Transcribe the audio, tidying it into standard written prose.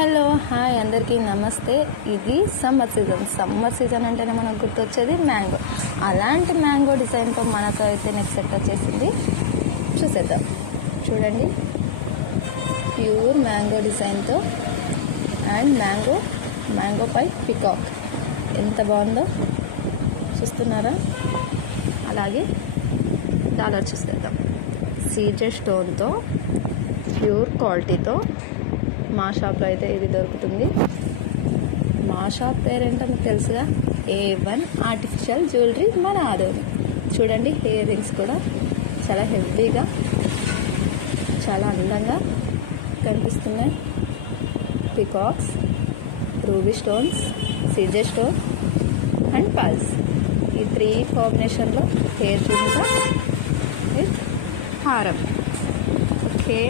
Hello hi అందరికీ నమస్తే. ఇది సమ్మర్ సీజన్ అంటేనే మనకు గుర్తొచ్చేది మ్యాంగో. అలాంటి మ్యాంగో డిజైన్తో మనకు అయితే నెక్స్ట్ సెట్ వచ్చేసింది. చూసేద్దాం. చూడండి, ప్యూర్ మ్యాంగో డిజైన్తో అండ్ మ్యాంగో పై పికాక్ ఎంత బాగుందో చూస్తున్నారా. అలాగే డాలర్ చూసేద్దాం. సీజెడ్ స్టోన్తో ప్యూర్ క్వాలిటీతో మా షాప్లో అయితే ఇది దొరుకుతుంది. మా షాప్ పేరేంటో మీకు తెలుసుగా, A1 ఆర్టిఫిషియల్ జ్యువెలరీ మన ఆదోని. చూడండి, ఇయర్ రింగ్స్ కూడా చాలా హెవీగా చాలా అందంగా కనిపిస్తున్నాయి. Peacocks, ruby stones, CZ stone and pulse, ఈ 3 కాంబినేషన్లో హెయిర్ పిన్గా విత్ హారం. ఓకే.